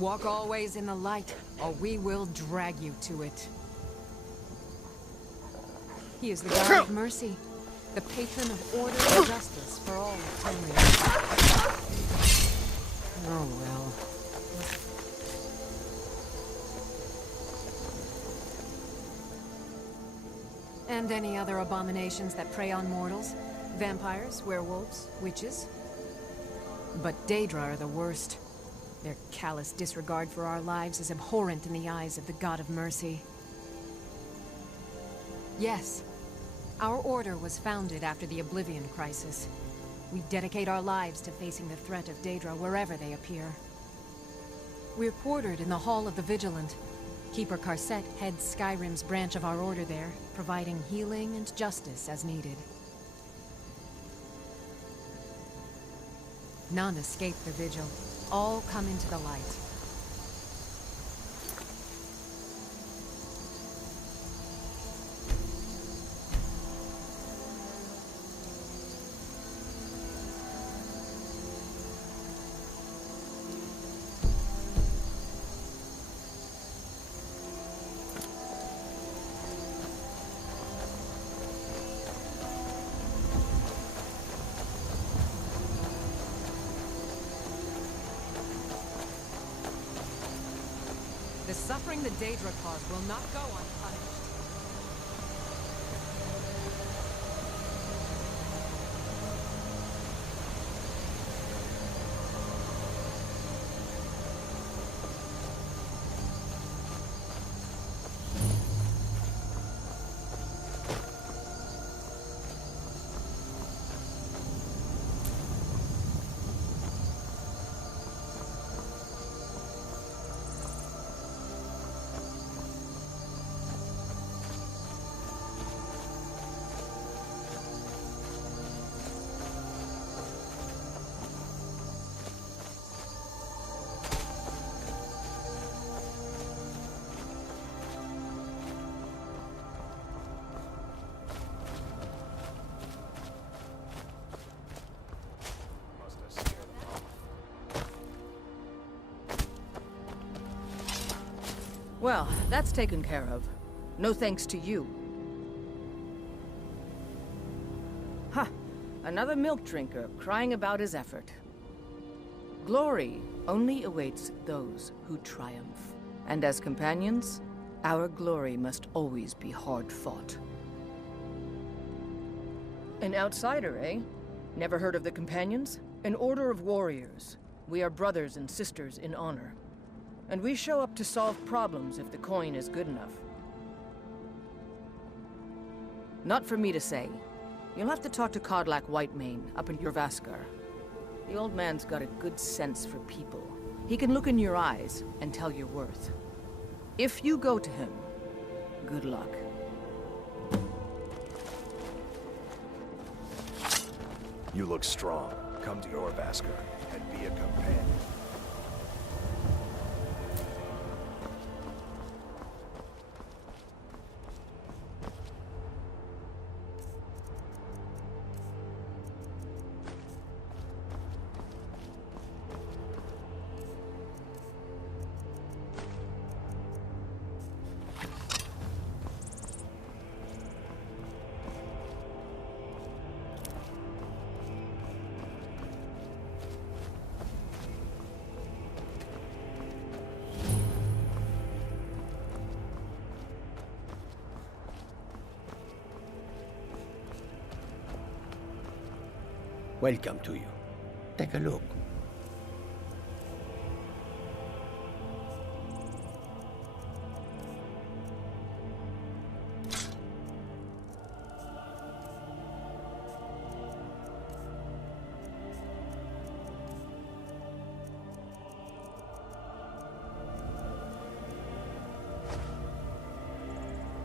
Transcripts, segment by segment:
Walk always in the light, or we will drag you to it. He is the God of mercy, the patron of order and justice for all of Tamriel. Oh well. And any other abominations that prey on mortals? Vampires, werewolves, witches? But Daedra are the worst. Their callous disregard for our lives is abhorrent in the eyes of the God of mercy. Yes, our order was founded after the Oblivion Crisis. We dedicate our lives to facing the threat of Daedra wherever they appear. We're quartered in the Hall of the Vigilant. Keeper Corsair heads Skyrim's branch of our order there, providing healing and justice as needed. None escape the vigil. All come into the light. The suffering the Daedra cause will not go unpunished. Well, that's taken care of. No thanks to you. Ha! Another milk drinker crying about his effort. Glory only awaits those who triumph. And as companions, our glory must always be hard-fought. An outsider, eh? Never heard of the Companions? An order of warriors. We are brothers and sisters in honor. And we show up to solve problems if the coin is good enough. Not for me to say. You'll have to talk to Kodlak Whitemane up in Jorvaskar. The old man's got a good sense for people. He can look in your eyes and tell your worth. If you go to him, good luck. You look strong. Come to Jorvaskar and be a companion. Welcome to you. Take a look.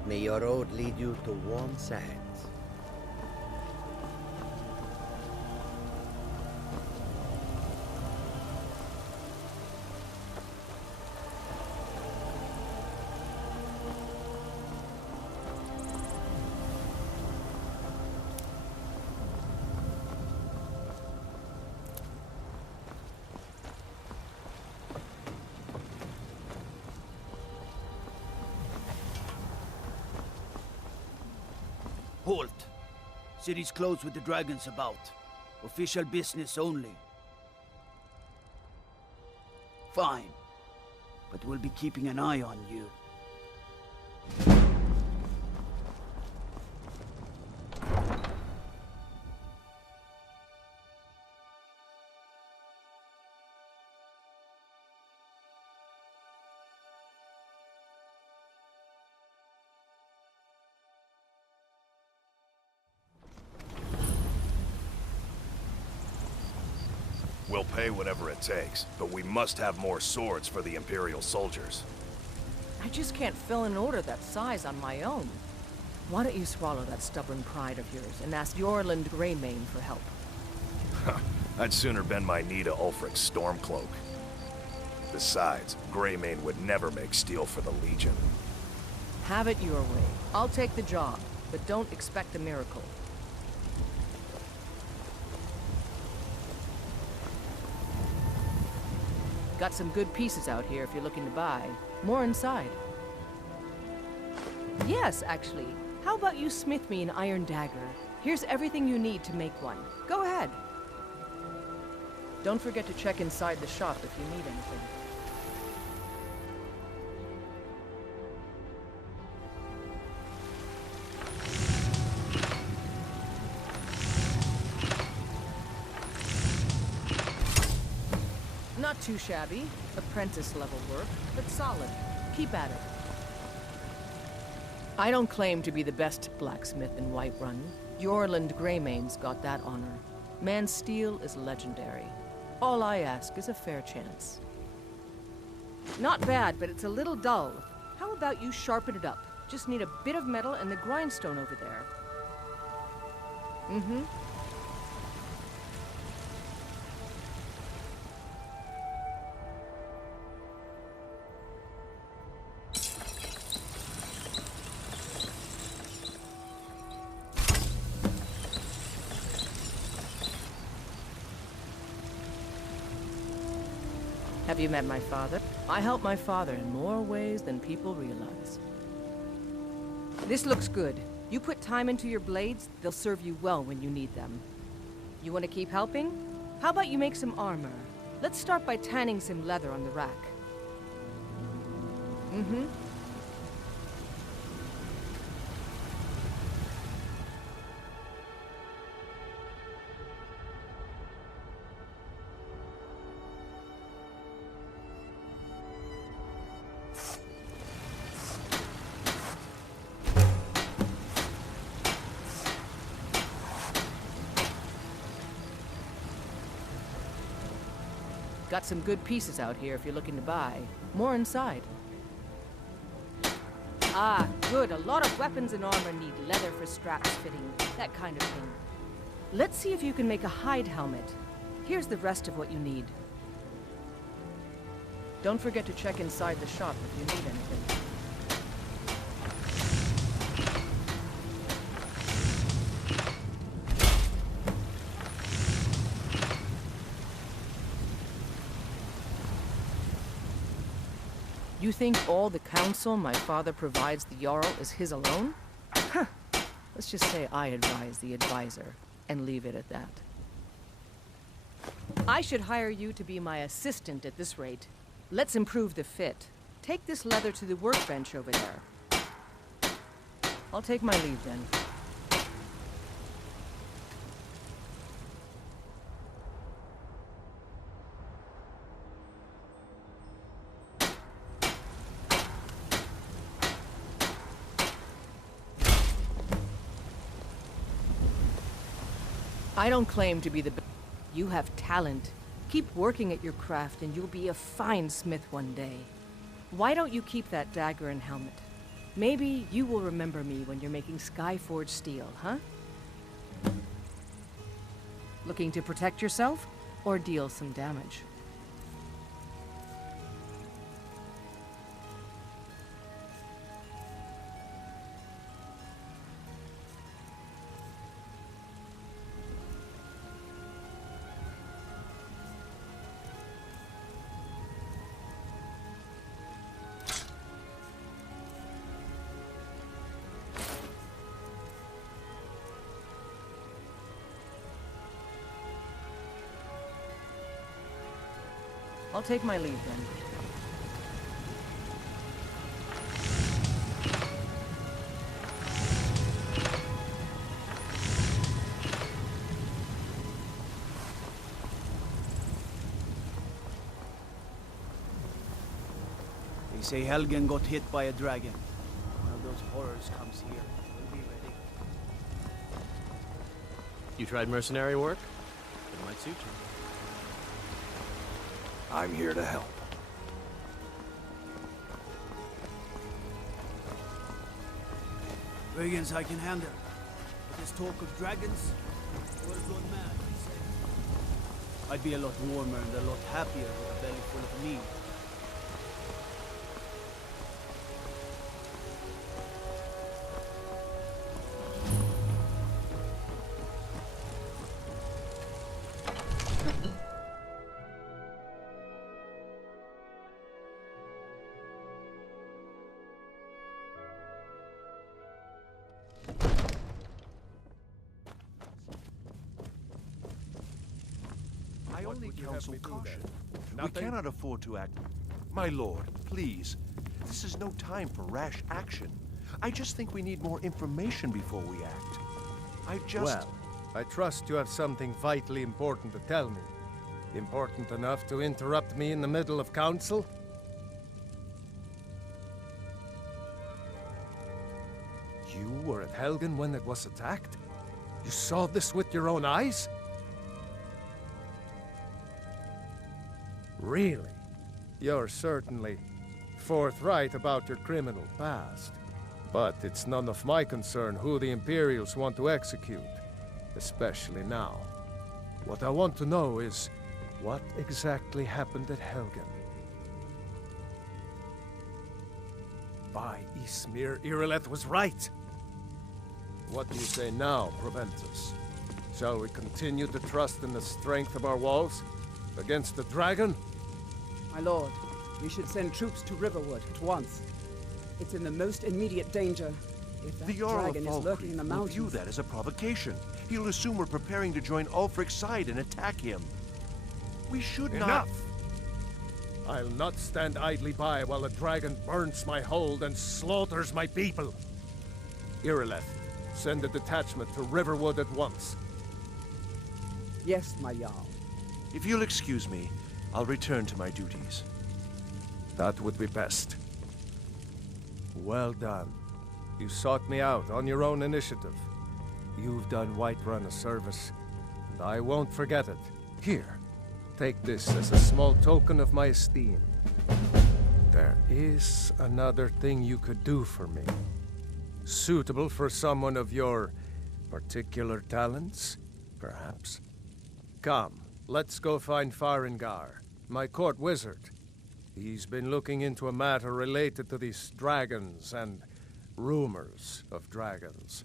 May your road lead you to warm sands. vault. City's closed with the dragons about. Official business only. Fine. But we'll be keeping an eye on you. We'll pay whatever it takes, but we must have more swords for the Imperial soldiers. I just can't fill an order that size on my own. Why don't you swallow that stubborn pride of yours and ask Yorland Greymane for help? I'd sooner bend my knee to Ulfric's Stormcloak. Besides, Greymane would never make steel for the Legion. Have it your way. I'll take the job, but don't expect a miracle. Got some good pieces out here if you're looking to buy. More inside. Yes, actually. How about you smith me an iron dagger? Here's everything you need to make one. Go ahead. Don't forget to check inside the shop if you need anything. Not too shabby. Apprentice-level work, but solid. Keep at it. I don't claim to be the best blacksmith in Whiterun. Yorland Greymane's got that honor. Man's steel is legendary. All I ask is a fair chance. Not bad, but it's a little dull. How about you sharpen it up? Just need a bit of metal and the grindstone over there. Mm-hmm. Have you met my father? I help my father in more ways than people realize. This looks good. You put time into your blades, they'll serve you well when you need them. You want to keep helping? How about you make some armor? Let's start by tanning some leather on the rack. Mm-hmm. Got some good pieces out here if you're looking to buy. More inside. Ah, good. A lot of weapons and armor need leather for straps fitting, that kind of thing. Let's see if you can make a hide helmet. Here's the rest of what you need. Don't forget to check inside the shop if you need anything. You think all the counsel my father provides the Jarl is his alone? Huh. Let's just say I advise the advisor, and leave it at that. I should hire you to be my assistant at this rate. Let's improve the fit. Take this leather to the workbench over there. I'll take my leave then. I don't claim to be the best. You have talent. Keep working at your craft and you'll be a fine smith one day. Why don't you keep that dagger and helmet? Maybe you will remember me when you're making Skyforged steel, huh? Looking to protect yourself or deal some damage? I'll take my leave then. They say Helgen got hit by a dragon. One of those horrors comes here. We'll be ready. You tried mercenary work? It might suit you. I'm here to help. Brigands I can handle. But this talk of dragons, the world's gone mad, he said. I'd be a lot warmer and a lot happier with a belly full of meat. I only counsel caution. We cannot afford to act... My lord, please. This is no time for rash action. I just think we need more information before we act. Well, I trust you have something vitally important to tell me. Important enough to interrupt me in the middle of council? You were at Helgen when it was attacked? You saw this with your own eyes? Really? You're certainly forthright about your criminal past. But it's none of my concern who the Imperials want to execute, especially now. What I want to know is, what exactly happened at Helgen? By Ysmir, Irileth was right! What do you say now, Proventus? Shall we continue to trust in the strength of our walls? Against the dragon? My lord, we should send troops to Riverwood at once. It's in the most immediate danger. If that The Jarl of dragon is lurking in the Falkreath will mountains... view that as a provocation. He'll assume we're preparing to join Ulfric's side and attack him. We should not... Enough! I'll not stand idly by while the dragon burns my hold and slaughters my people. Irileth, send a detachment to Riverwood at once. Yes, my Jarl. If you'll excuse me, I'll return to my duties. That would be best. Well done. You sought me out on your own initiative. You've done Whiterun a service, and I won't forget it. Here, take this as a small token of my esteem. There is another thing you could do for me. Suitable for someone of your particular talents, perhaps. Come, let's go find Farengar, my court wizard. He's been looking into a matter related to these dragons and rumors of dragons.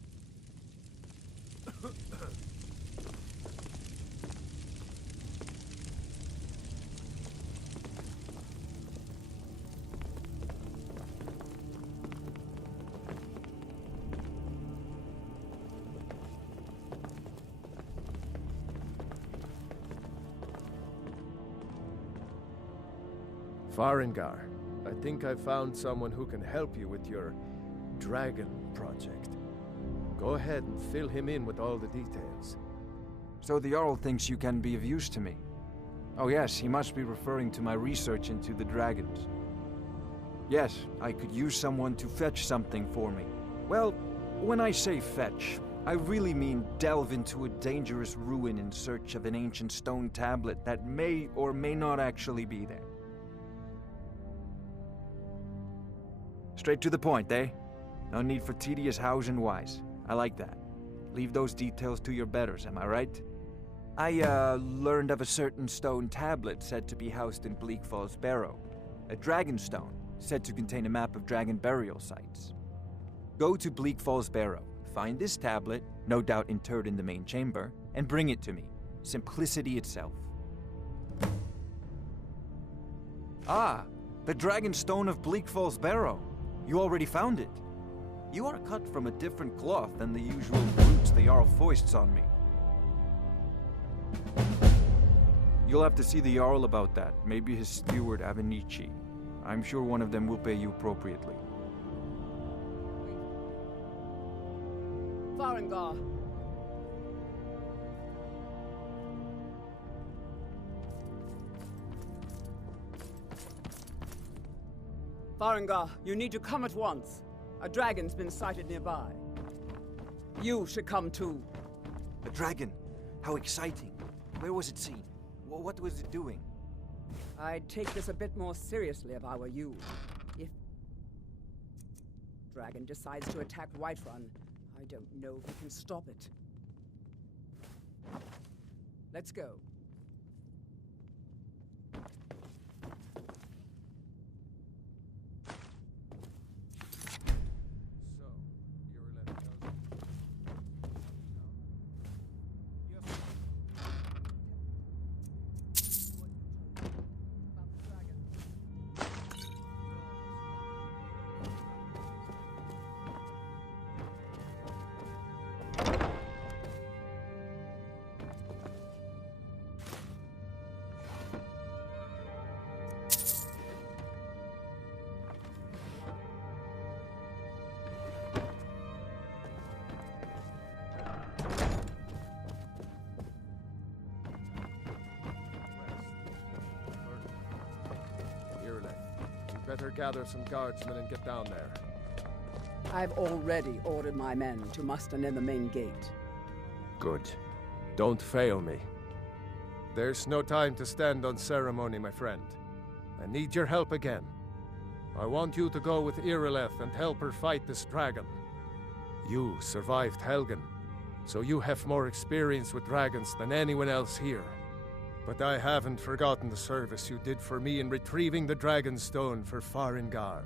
Farengar, I think I found someone who can help you with your dragon project. Go ahead and fill him in with all the details. So the Jarl thinks you can be of use to me. Oh yes, he must be referring to my research into the dragons. Yes, I could use someone to fetch something for me. Well, when I say fetch, I really mean delve into a dangerous ruin in search of an ancient stone tablet that may or may not actually be there. Straight to the point, eh? No need for tedious hows and whys. I like that. Leave those details to your betters, am I right? I, learned of a certain stone tablet said to be housed in Bleak Falls Barrow. A dragon stone, said to contain a map of dragon burial sites. Go to Bleak Falls Barrow, find this tablet, no doubt interred in the main chamber, and bring it to me. Simplicity itself. Ah, the dragon stone of Bleak Falls Barrow. You already found it. You are cut from a different cloth than the usual brutes the Jarl foists on me. You'll have to see the Jarl about that. Maybe his steward, Avenici. I'm sure one of them will pay you appropriately. Farengar. Farengar, you need to come at once. A dragon's been sighted nearby. You should come too. A dragon? How exciting. Where was it seen? What was it doing? I'd take this a bit more seriously if I were you. If dragon decides to attack Whiterun, I don't know if we can stop it. Let's go. Better gather some guardsmen and get down there. I've already ordered my men to muster near the main gate. Good. Don't fail me. There's no time to stand on ceremony, my friend. I need your help again. I want you to go with Irileth and help her fight this dragon. You survived Helgen, so you have more experience with dragons than anyone else here. But I haven't forgotten the service you did for me in retrieving the Dragon's Stone for Farengar.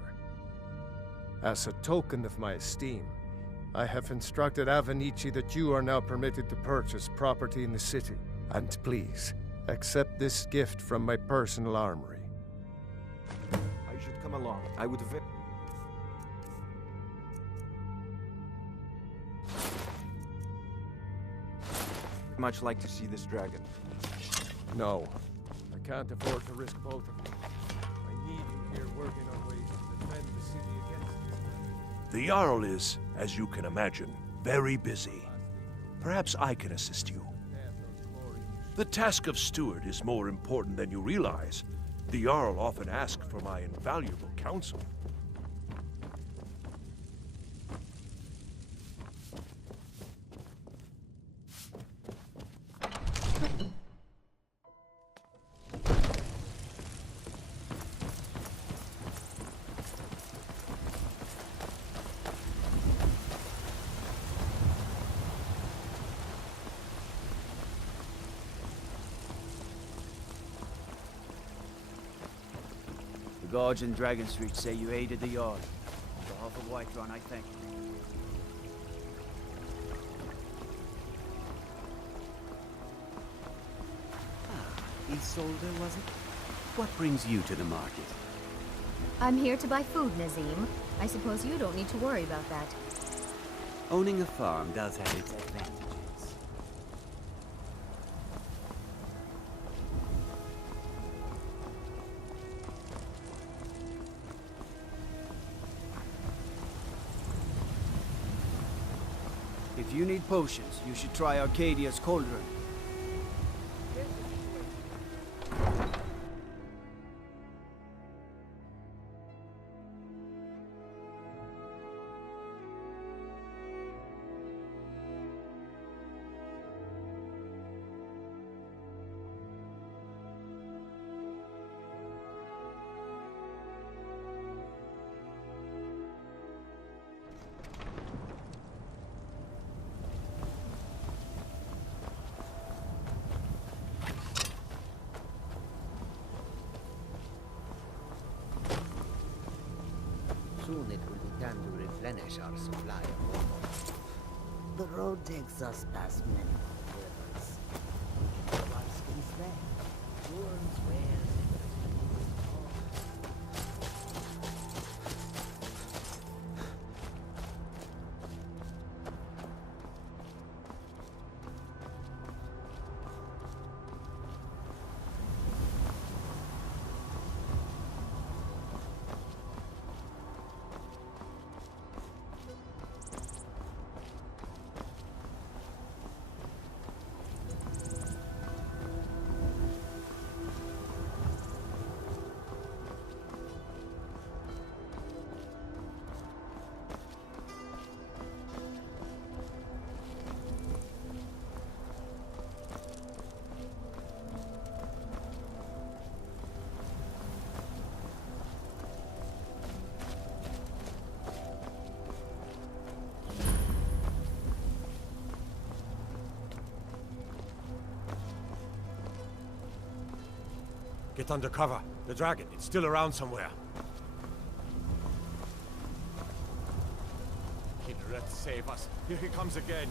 As a token of my esteem, I have instructed Avenici that you are now permitted to purchase property in the city. And please, accept this gift from my personal armory. I should come along. I would much like to see this dragon. No, I can't afford to risk both of you. I need you here working on ways to defend the city against this. The Jarl is, as you can imagine, very busy. Perhaps I can assist you. The task of steward is more important than you realize. The Jarl often asks for my invaluable counsel. The guards in Dragon Street say you aided the Jarl. On behalf of Whiterun, I thank you. Isolde, was it? What brings you to the market? I'm here to buy food, Nazim. I suppose you don't need to worry about that. Owning a farm does have its advantages. If you need potions, you should try Arcadia's Cauldron. Soon it will be time to replenish our supply of water. The road takes us past many rivers. We can throw our skins there. Wounds, wares, Get under cover. The dragon, it's still around somewhere. Kidret, save us. Here he comes again.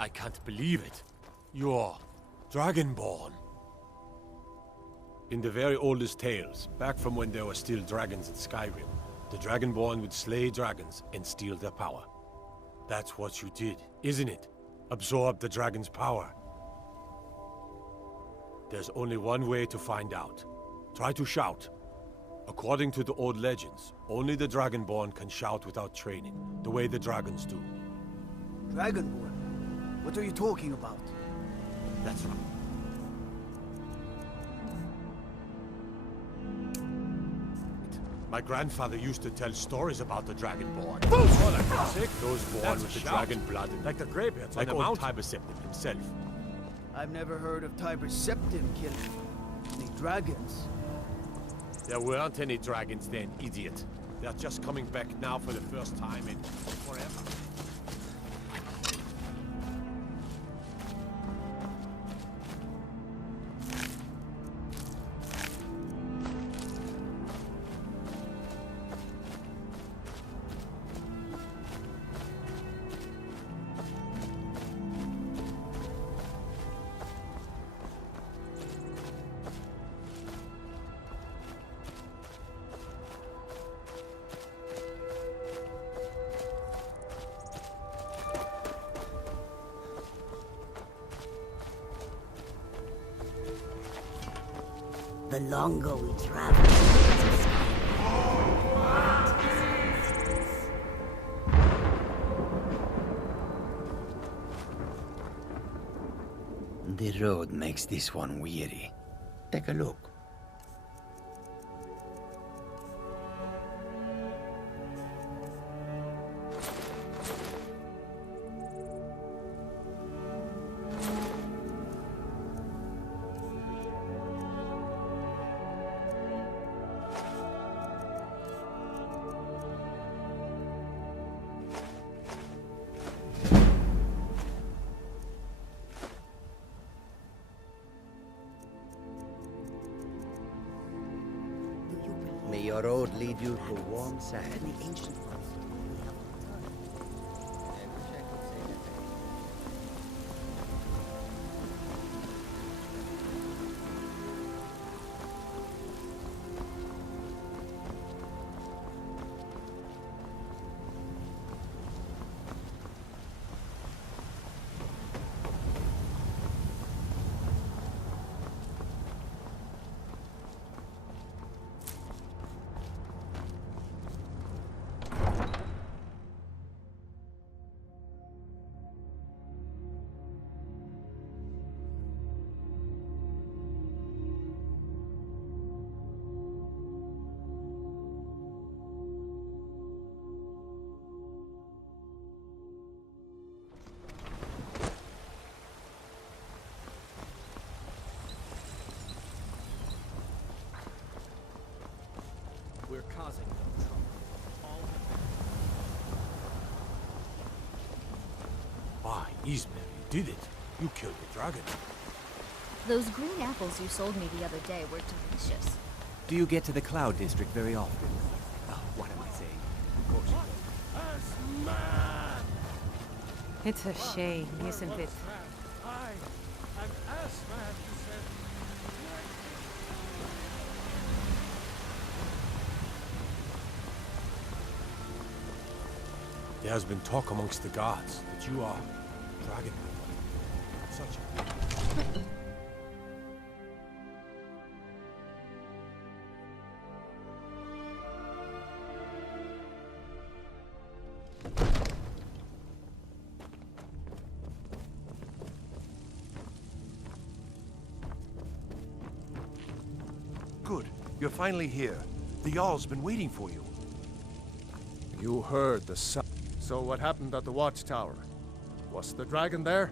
I can't believe it. You're Dragonborn. In the very oldest tales, back from when there were still dragons in Skyrim, the Dragonborn would slay dragons and steal their power. That's what you did, isn't it? Absorb the dragon's power. There's only one way to find out. Try to shout. According to the old legends, only the Dragonborn can shout without training, the way the dragons do. Dragonborn? What are you talking about? That's right. My grandfather used to tell stories about the Dragonborn. Those born with the dragon blood, like the greybeards on the mountain. Like old Tiber Septim himself. I've never heard of Tiber Septim killing any dragons. There weren't any dragons then, idiot. They're just coming back now for the first time in forever. The longer we travel to Skyrim. The road makes this one weary. Take a look. May your road lead you to warm sand. The ancient ones. We're causing no trouble. Why, Ismail, you did it. You killed the dragon. Those green apples you sold me the other day were delicious. Do you get to the Cloud District very often? Oh, what am I saying? Of course you do. It's a shame, isn't it? There has been talk amongst the gods that you are dragon. Such a... Good. You're finally here. The Jarl's been waiting for you. You heard the sound. So what happened at the watchtower? Was the dragon there?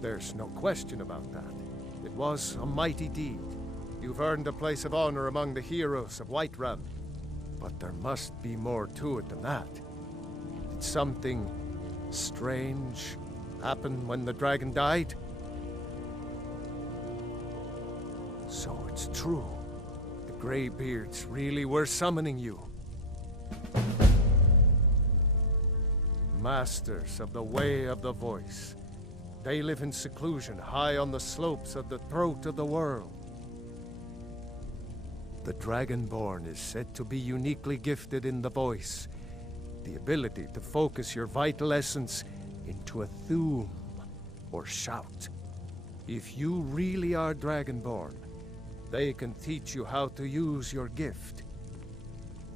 There's no question about that. It was a mighty deed. You've earned a place of honor among the heroes of Whiterun. But there must be more to it than that. Did something strange happen when the dragon died? So it's true. Greybeards really were summoning you. Masters of the Way of the Voice. They live in seclusion high on the slopes of the throat of the world. The Dragonborn is said to be uniquely gifted in the voice, the ability to focus your vital essence into a thume or shout. If you really are Dragonborn, they can teach you how to use your gift.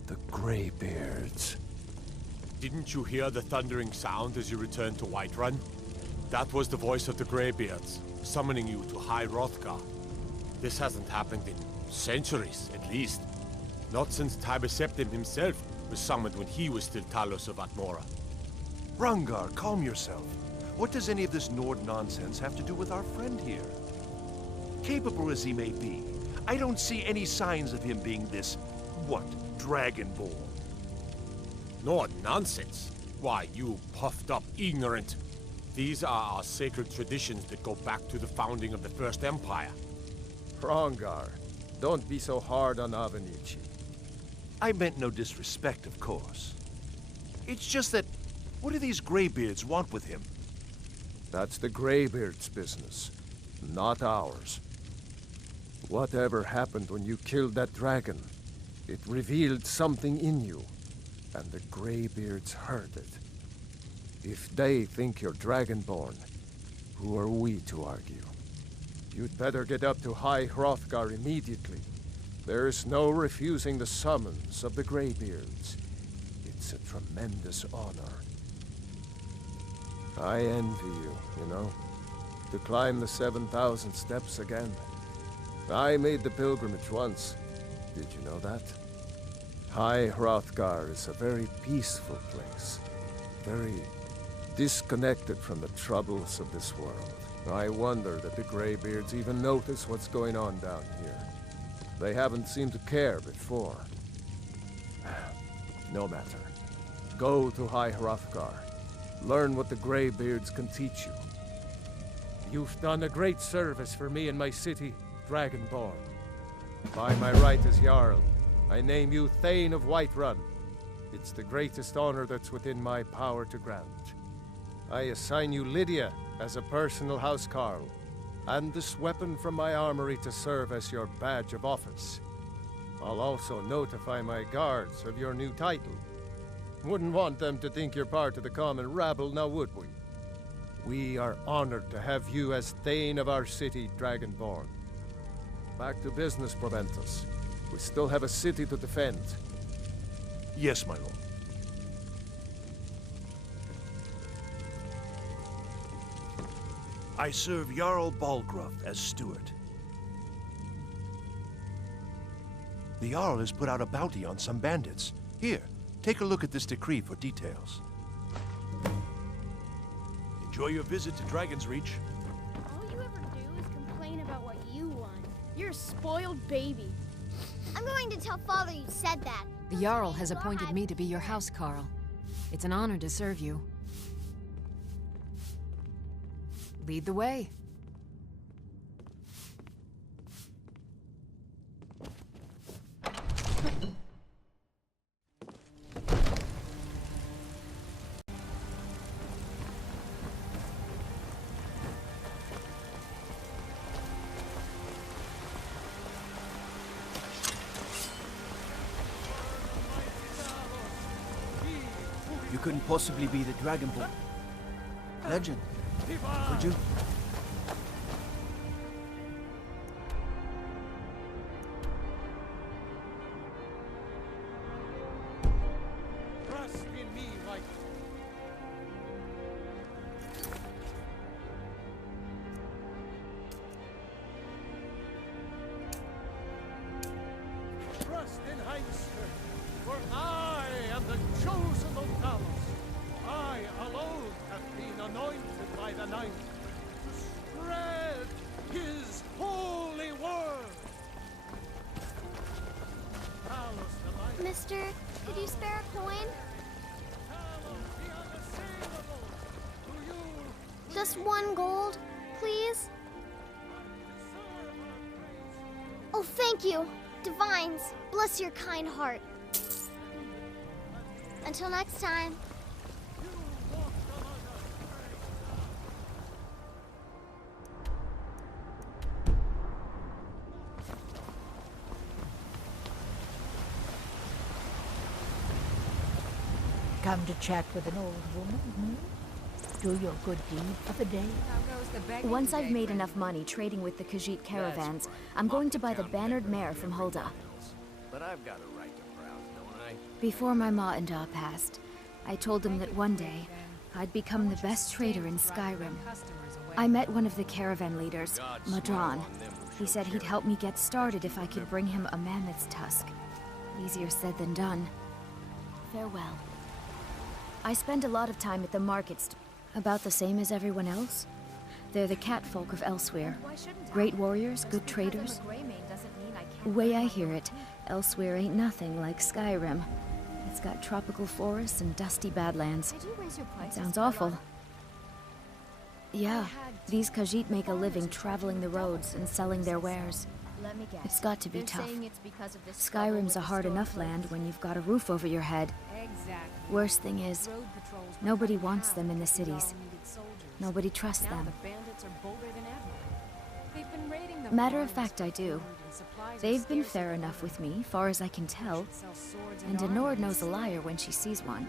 The Greybeards. Didn't you hear the thundering sound as you returned to Whiterun? That was the voice of the Greybeards, summoning you to High Hrothgar. This hasn't happened in centuries, at least. Not since Tiber Septim himself was summoned when he was still Talos of Atmora. Rungar, calm yourself. What does any of this Nord nonsense have to do with our friend here? Capable as he may be, I don't see any signs of him being this, Dragonborn. Nord nonsense? Why, you puffed up ignorant. These are our sacred traditions that go back to the founding of the First Empire. Hrongar, don't be so hard on Avenici. I meant no disrespect, of course. It's just that, what do these Greybeards want with him? That's the Greybeards' business, not ours. Whatever happened when you killed that dragon, it revealed something in you, and the Greybeards heard it. If they think you're Dragonborn, who are we to argue? You'd better get up to High Hrothgar immediately. There's no refusing the summons of the Greybeards. It's a tremendous honor. I envy you, you know? To climb the 7,000 steps again. I made the pilgrimage once. Did you know that? High Hrothgar is a very peaceful place. Very disconnected from the troubles of this world. I wonder that the Greybeards even notice what's going on down here. They haven't seemed to care before. No matter. Go to High Hrothgar. Learn what the Greybeards can teach you. You've done a great service for me and my city, Dragonborn. By my right as Jarl, I name you Thane of Whiterun. It's the greatest honor that's within my power to grant. I assign you Lydia as a personal housecarl, and this weapon from my armory to serve as your badge of office. I'll also notify my guards of your new title. Wouldn't want them to think you're part of the common rabble, now would we? We are honored to have you as Thane of our city, Dragonborn. Back to business, Proventus. We still have a city to defend. Yes, my lord. I serve Jarl Balgruuf as steward. The Jarl has put out a bounty on some bandits. Here, take a look at this decree for details. Enjoy your visit to Dragon's Reach. All you ever do is complain about what you want. You're a spoiled baby. I'm going to tell Father you said that. The Jarl has appointed me to be your housecarl. It's an honor to serve you. Lead the way. You couldn't possibly be the Dragonborn. Legend, could you? Trust in me, Mike. Trust in Heinster, for I am the chosen of Talos. I alone have been anointed by the Ninth to spread his holy word. Talos the Mighty. Mister, could you spare a coin? Talos the unassailable. To you. Just 1 gold, please? Oh, thank you. Divines, bless your kind heart. Until next time. Come to chat with an old woman, hmm? Do your good deed for the day. Once I've made enough money trading with the Khajiit caravans, I'm going to buy the bannered mare from Hulda. But I've got a right to browse, don't I? Before my ma and Da passed, I told them that one day, I'd become the best trader in Skyrim. I met one of the caravan leaders, Madron. He said he'd help me get started if I could bring him a mammoth's tusk. Easier said than done. Farewell. I spend a lot of time at the markets, about the same as everyone else. They're the catfolk of Elsewhere. Great warriors, good traders. Way I hear it, Elsewhere ain't nothing like Skyrim. It's got tropical forests and dusty badlands. It sounds awful. Yeah, these Khajiit make a living traveling the roads and selling their wares. It's got to be tough. Skyrim's a hard enough land when you've got a roof over your head. Worst thing is, nobody wants them in the cities. Nobody trusts them. Matter of fact, I do. They've been fair enough with me, far as I can tell. And Denord knows a liar when she sees one.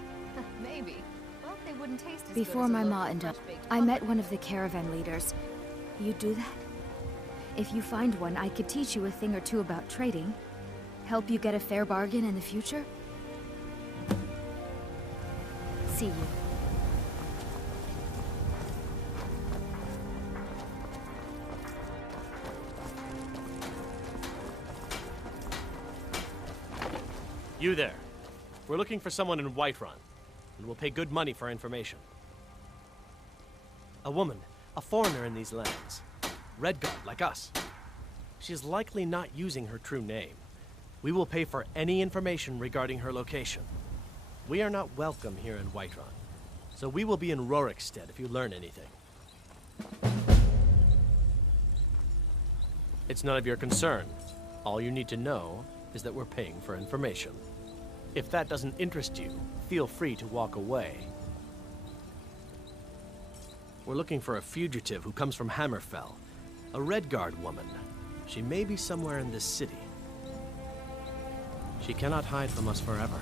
Maybe. Well, they wouldn't taste as Before my ma and I met one of the caravan leaders. You'd do that? If you find one, I could teach you a thing or two about trading. Help you get a fair bargain in the future? See you. You there. We're looking for someone in Whiterun, and we'll pay good money for information. A woman, a foreigner in these lands. Redguard, like us. She's likely not using her true name. We will pay for any information regarding her location. We are not welcome here in Whiterun, so we will be in Rorikstead if you learn anything. It's none of your concern. All you need to know is that we're paying for information. If that doesn't interest you, feel free to walk away. We're looking for a fugitive who comes from Hammerfell. A Redguard woman. She may be somewhere in this city. She cannot hide from us forever.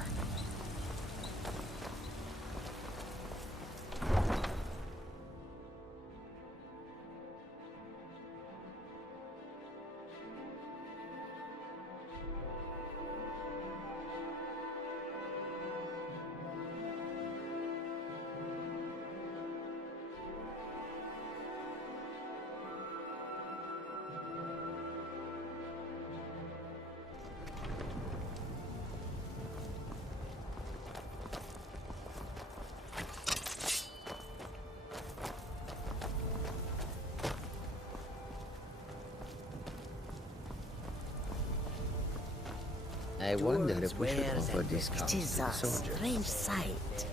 I wonder if we should offer this It is to a the soldiers. strange sight.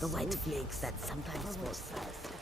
The white flakes that sometimes fall.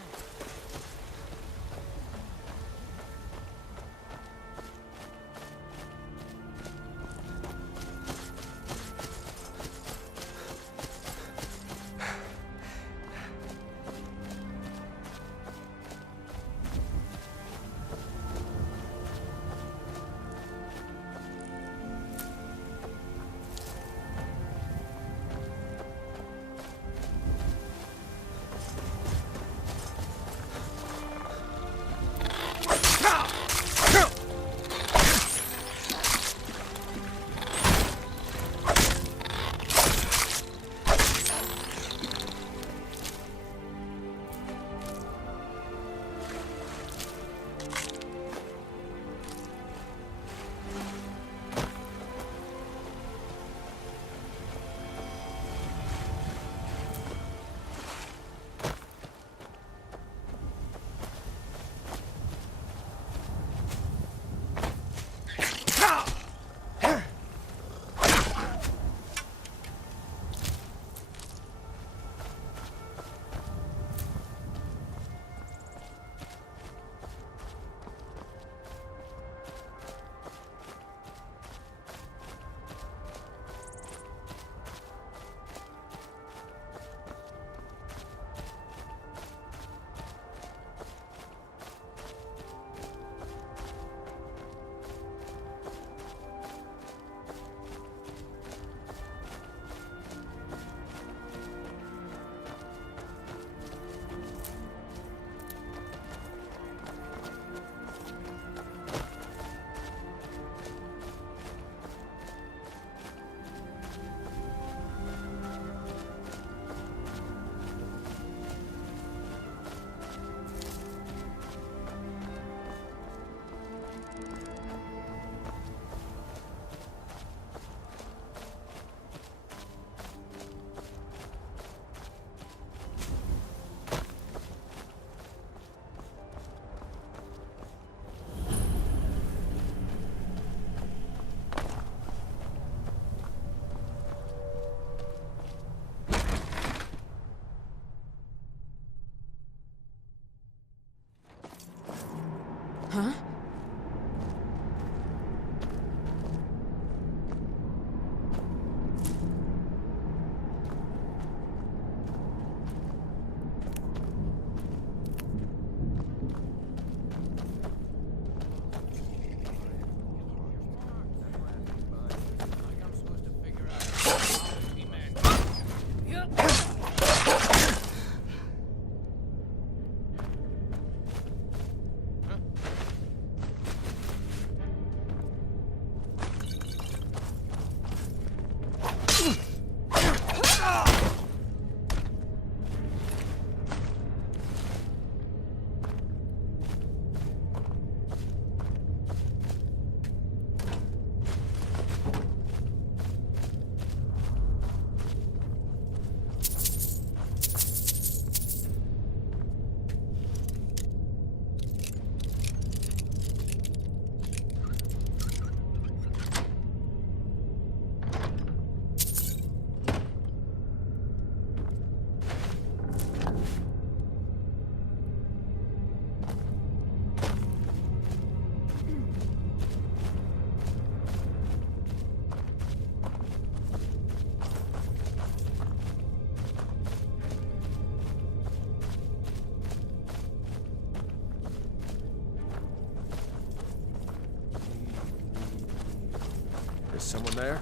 Anyone there?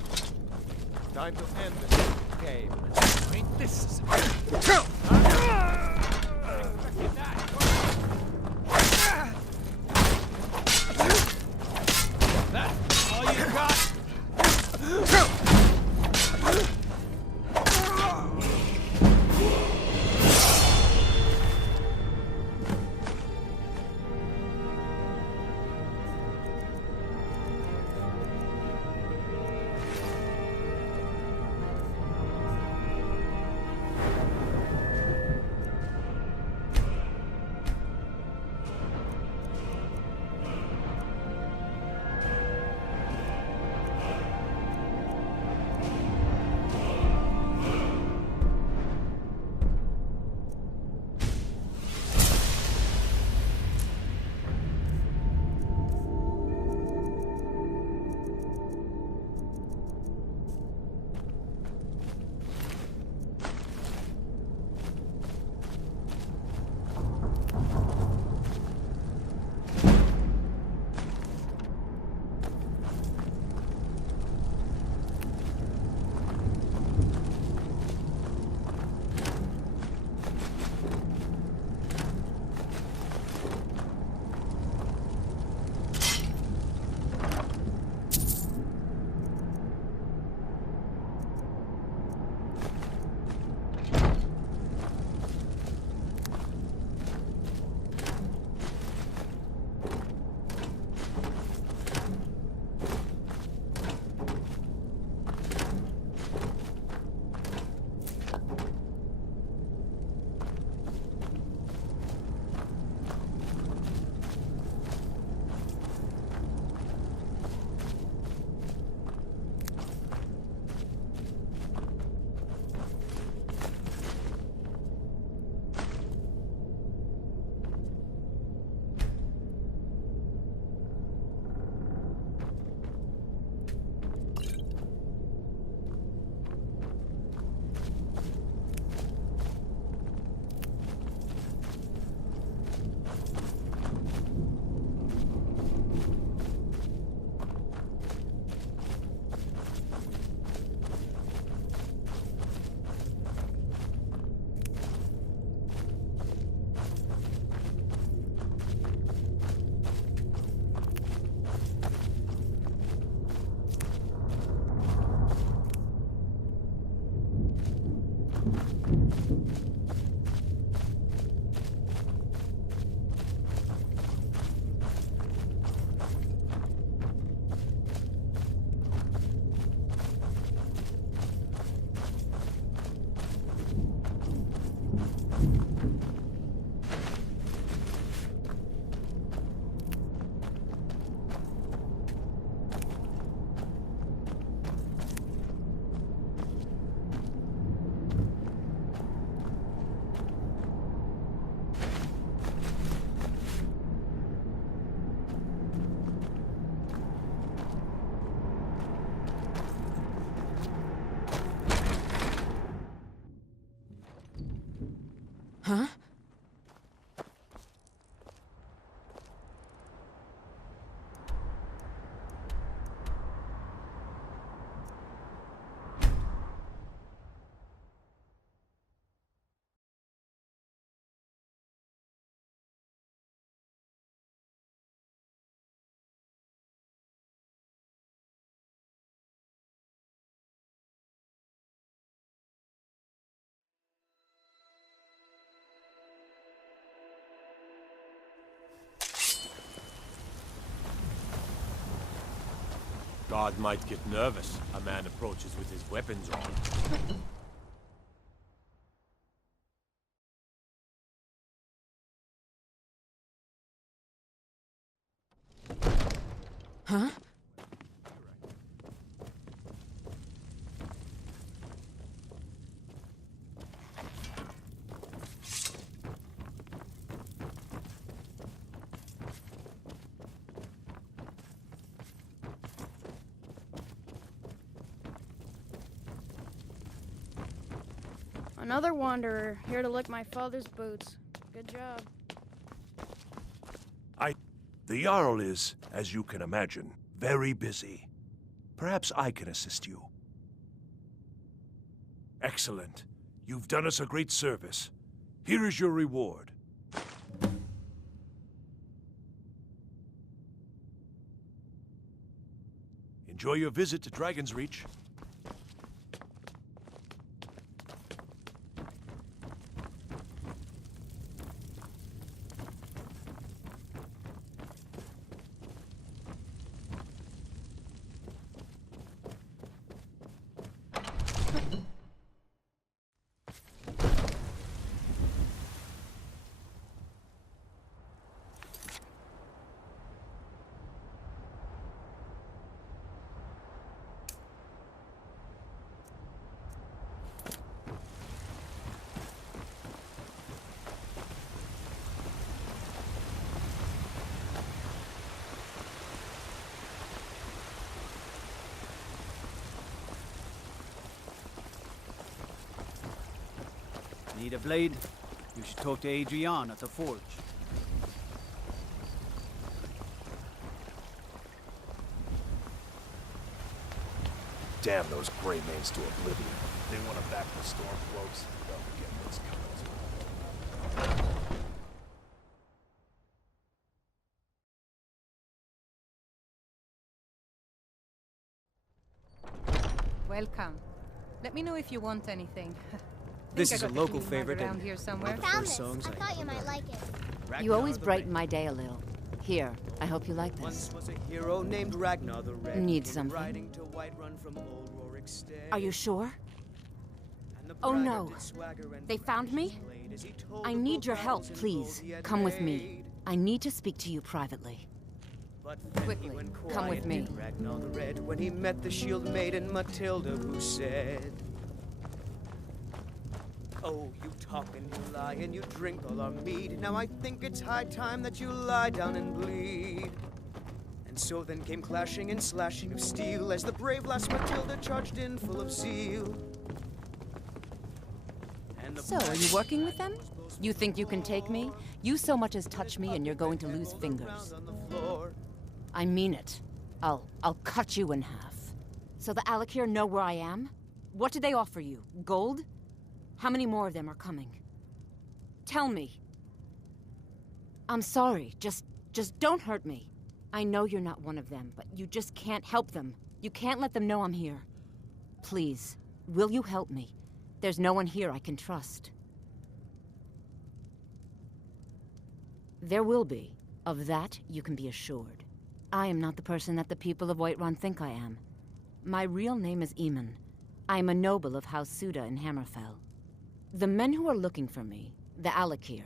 Time to end this game. Ain't this? That's all you got? Huh? God might get nervous. A man approaches with his weapons on. Huh? Another wanderer, here to lick my father's boots. Good job. The Jarl is, as you can imagine, very busy. Perhaps I can assist you. Excellent. You've done us a great service. Here is your reward. Enjoy your visit to Dragon's Reach. Need a blade? You should talk to Adrian at the forge. Damn those gray mains to oblivion. They want to back the storm cloaks. They'll get what's coming. Welcome. Let me know if you want anything. This is a local favorite around here somewhere. Found this. I thought you might like it. You always brighten my day a little. Here, I hope you like this. Once was a hero named Ragnar the Red. Need something? Are you sure? Oh no. They found me? I need your help, please. Come with me. I need to speak to you privately. Quickly, come with me. Ragnar the Red, when he met the shield maiden Matilda, who said, "Oh, you talk and you lie and you drink all our mead. Now I think it's high time that you lie down and bleed." And so then came clashing and slashing of steel as the brave lass Matilda charged in full of zeal. So, are you working with them? You think you can take me? You so much as touch me and you're going to lose fingers. I mean it. I'll cut you in half. So the Alakir know where I am? What did they offer you? Gold? How many more of them are coming? Tell me. I'm sorry. Just don't hurt me. I know you're not one of them, but you just can't help them. You can't let them know I'm here. Please, will you help me? There's no one here I can trust. There will be. Of that, you can be assured. I am not the person that the people of Whiterun think I am. My real name is Eamon. I am a noble of House Suda in Hammerfell. The men who are looking for me, the Alakir,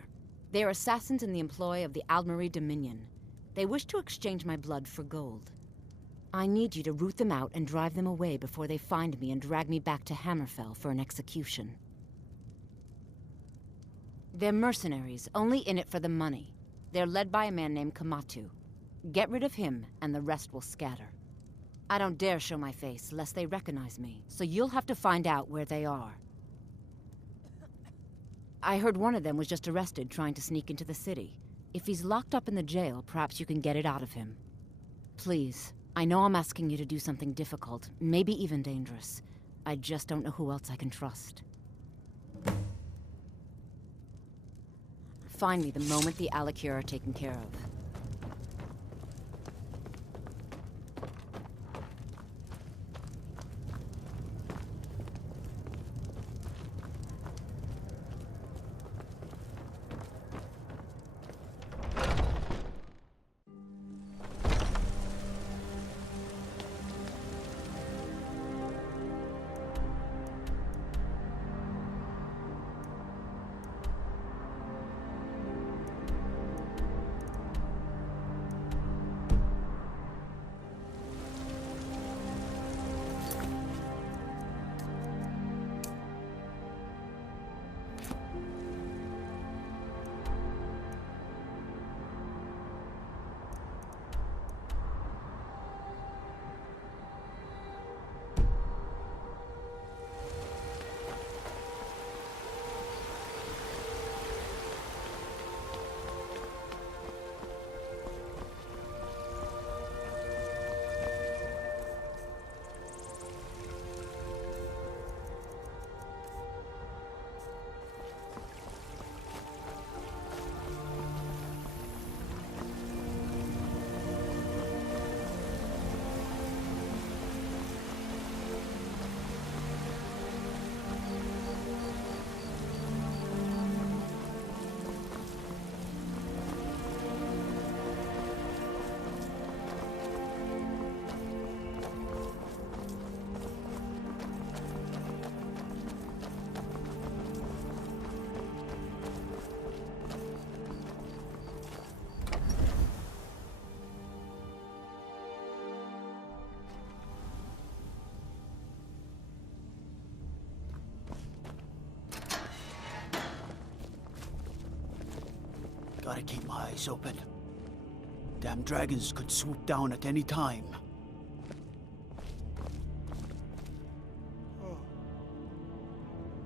they are assassins in the employ of the Aldmeri Dominion. They wish to exchange my blood for gold. I need you to root them out and drive them away before they find me and drag me back to Hammerfell for an execution. They're mercenaries, only in it for the money. They're led by a man named Kamatu. Get rid of him, and the rest will scatter. I don't dare show my face, lest they recognize me, so you'll have to find out where they are. I heard one of them was just arrested trying to sneak into the city. If he's locked up in the jail, perhaps you can get it out of him. Please, I know I'm asking you to do something difficult, maybe even dangerous. I just don't know who else I can trust. Find me the moment the Alakir are taken care of. Gotta keep my eyes open. Damn dragons could swoop down at any time.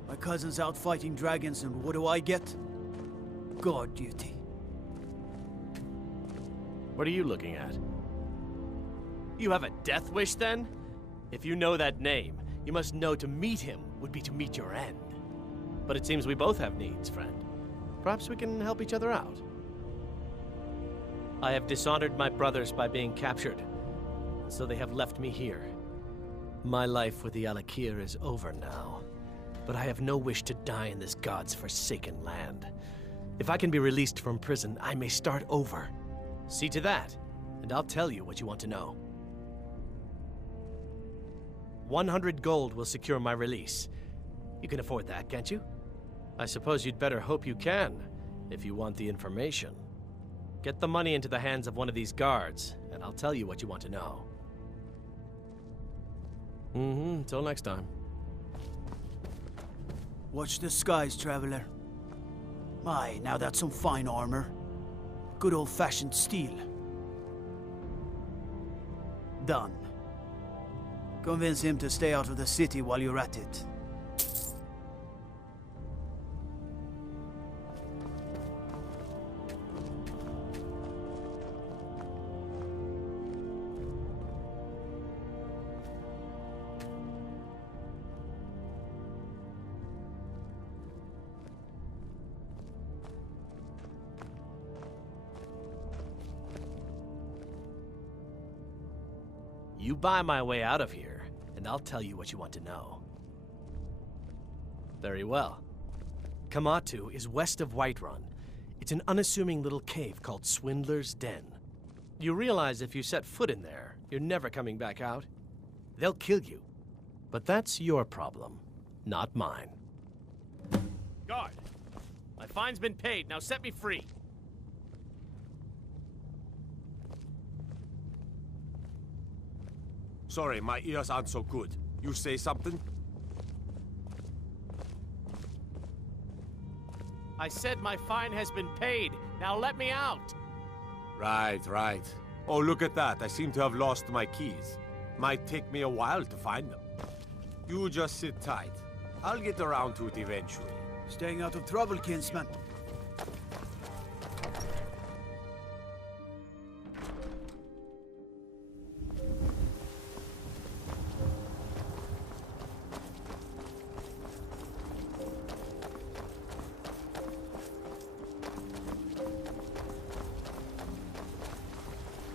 My cousin's out fighting dragons, and what do I get? Guard duty. What are you looking at? You have a death wish, then? If you know that name, you must know to meet him would be to meet your end. But it seems we both have needs, friend. Perhaps we can help each other out. I have dishonored my brothers by being captured, so they have left me here. My life with the Alakir is over now, but I have no wish to die in this god's forsaken land. If I can be released from prison, I may start over. See to that, and I'll tell you what you want to know. 100 gold will secure my release. You can afford that, can't you? I suppose you'd better hope you can, if you want the information. Get the money into the hands of one of these guards, and I'll tell you what you want to know. Until next time. Watch the skies, traveler. My, now that's some fine armor. Good old-fashioned steel. Done. Convince him to stay out of the city while you're at it. You buy my way out of here, and I'll tell you what you want to know. Very well. Kamatu is west of Whiterun. It's an unassuming little cave called Swindler's Den. You realize if you set foot in there, you're never coming back out? They'll kill you. But that's your problem, not mine. Guard! My fine's been paid, now set me free. Sorry, my ears aren't so good. You say something? I said my fine has been paid. Now let me out. Right. Oh, look at that. I seem to have lost my keys. Might take me a while to find them. You just sit tight. I'll get around to it eventually. Staying out of trouble, kinsman.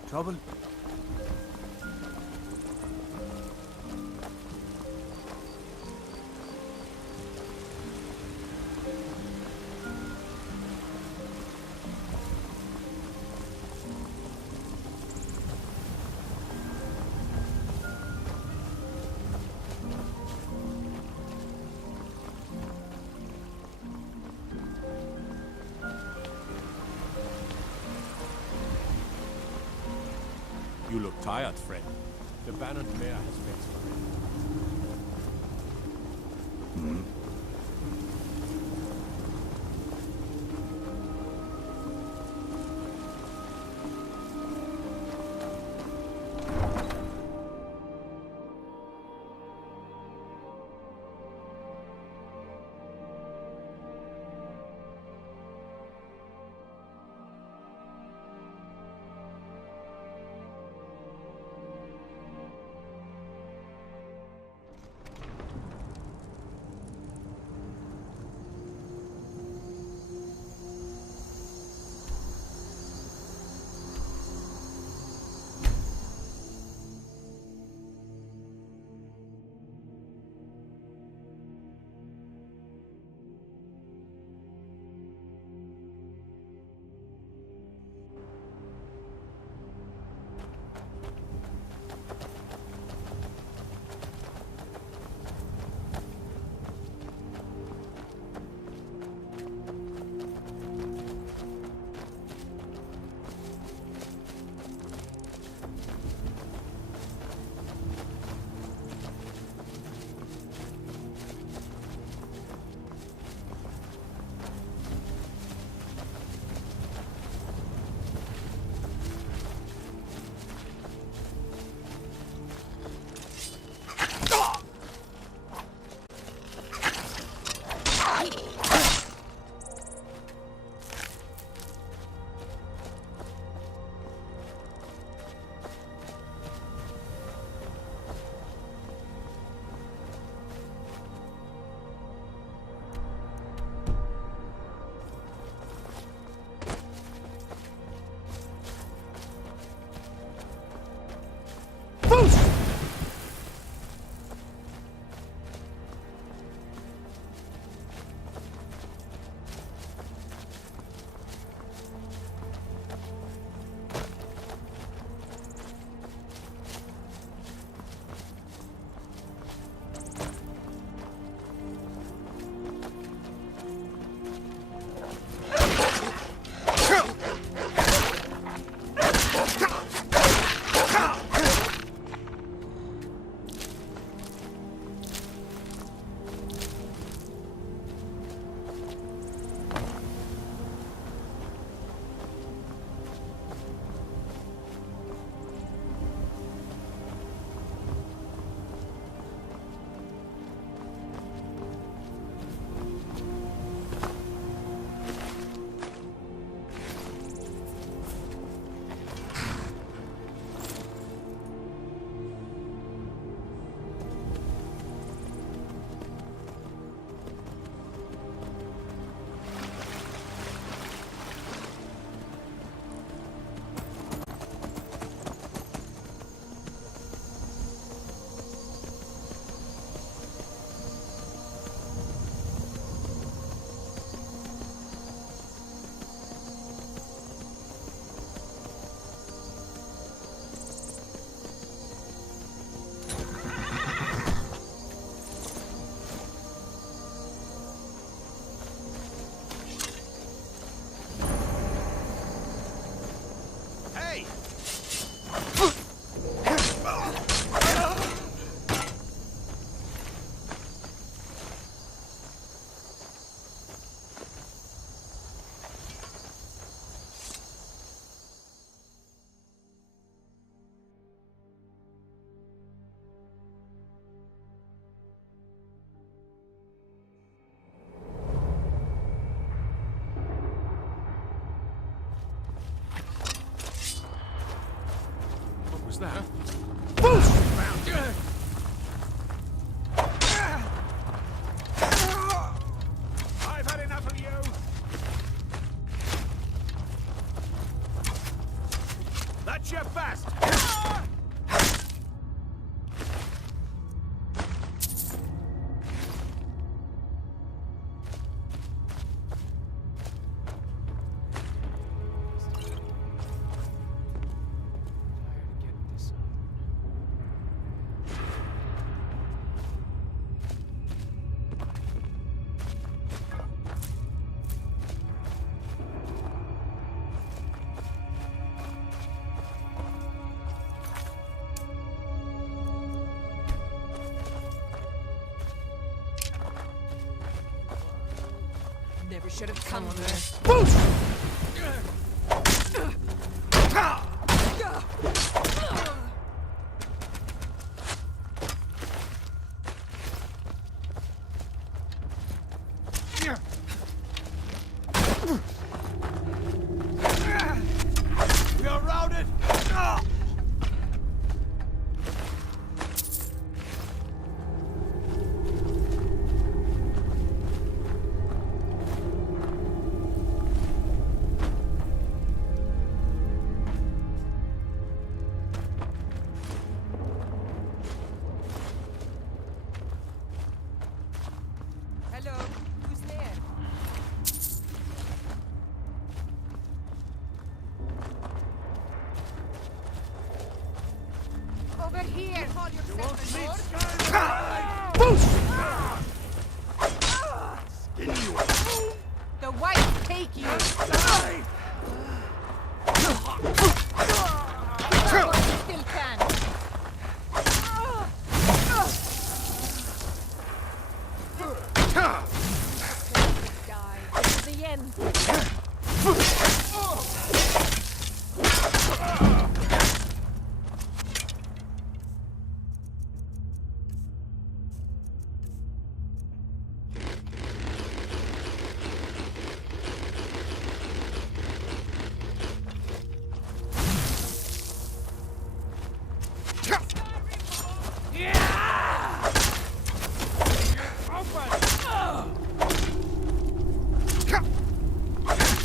Trouble? You look tired, friend. The bannered mare has been surrendered. fast! Never should have come here. We are routed! Hello, who's there? Over here! Call yourself a lord? The whites take you! You still can! Die. This is the end.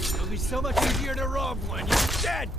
It'll be so much easier to rob when you're dead!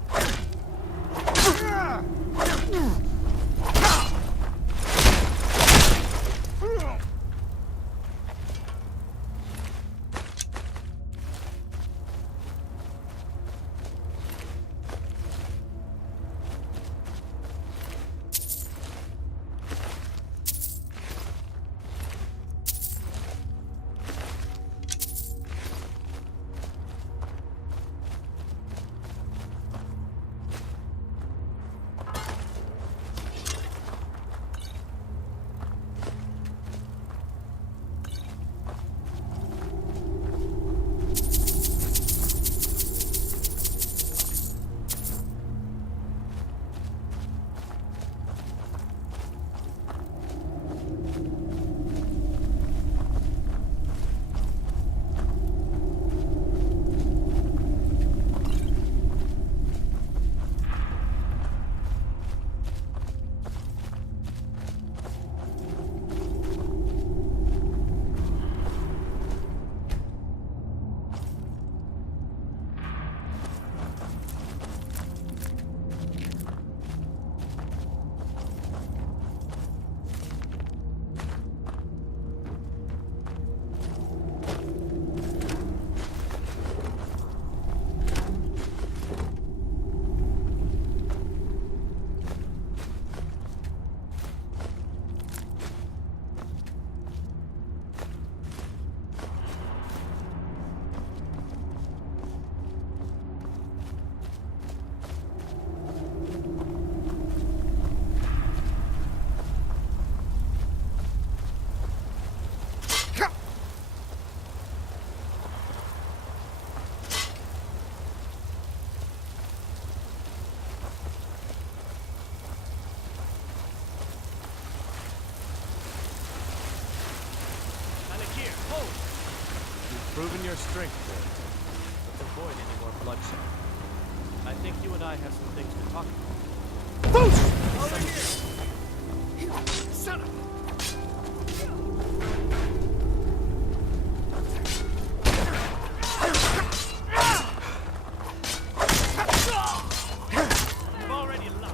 Proven your strength, boys. Let's avoid any more bloodshed. I think you and I have some things to talk about. Boost! Over here! Son of I've already lost.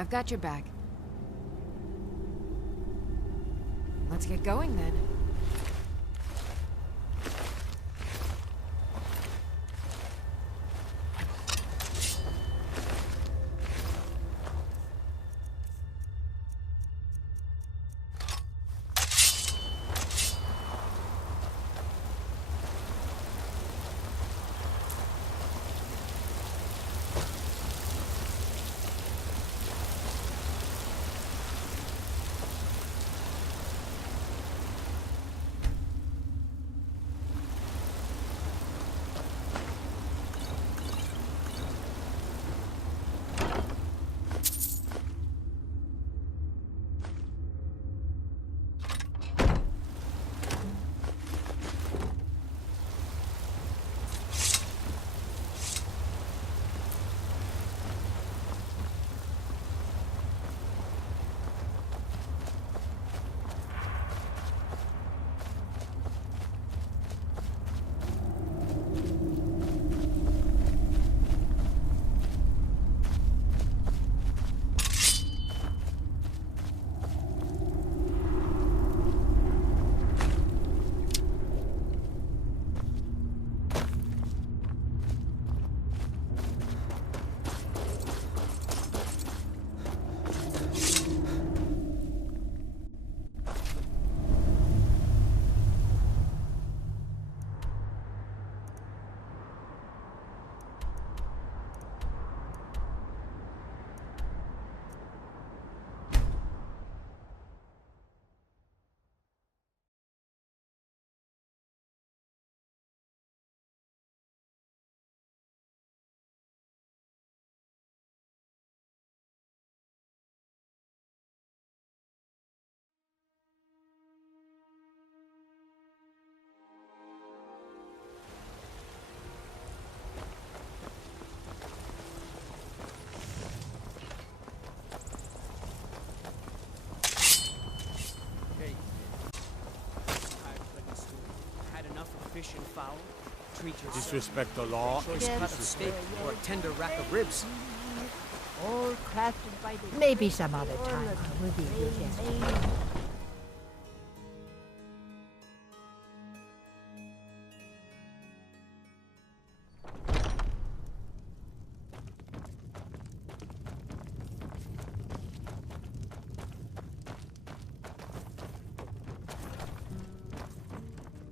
I've got your back. Let's get going then. Fish and fowl, treat yourself. Disrespect the law. Choice cut of steak or a tender rack of ribs. All crafted by the... Maybe some other time I will be your guest.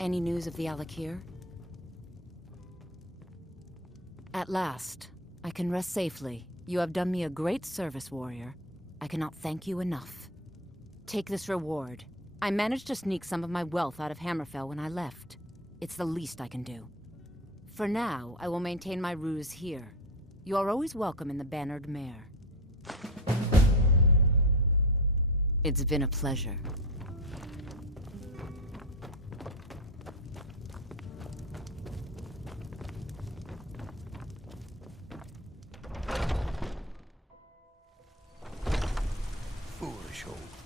Any news of the Alakir? At last, I can rest safely. You have done me a great service, warrior. I cannot thank you enough. Take this reward. I managed to sneak some of my wealth out of Hammerfell when I left. It's the least I can do. For now, I will maintain my ruse here. You are always welcome in the Bannered Mare. It's been a pleasure. Foolish old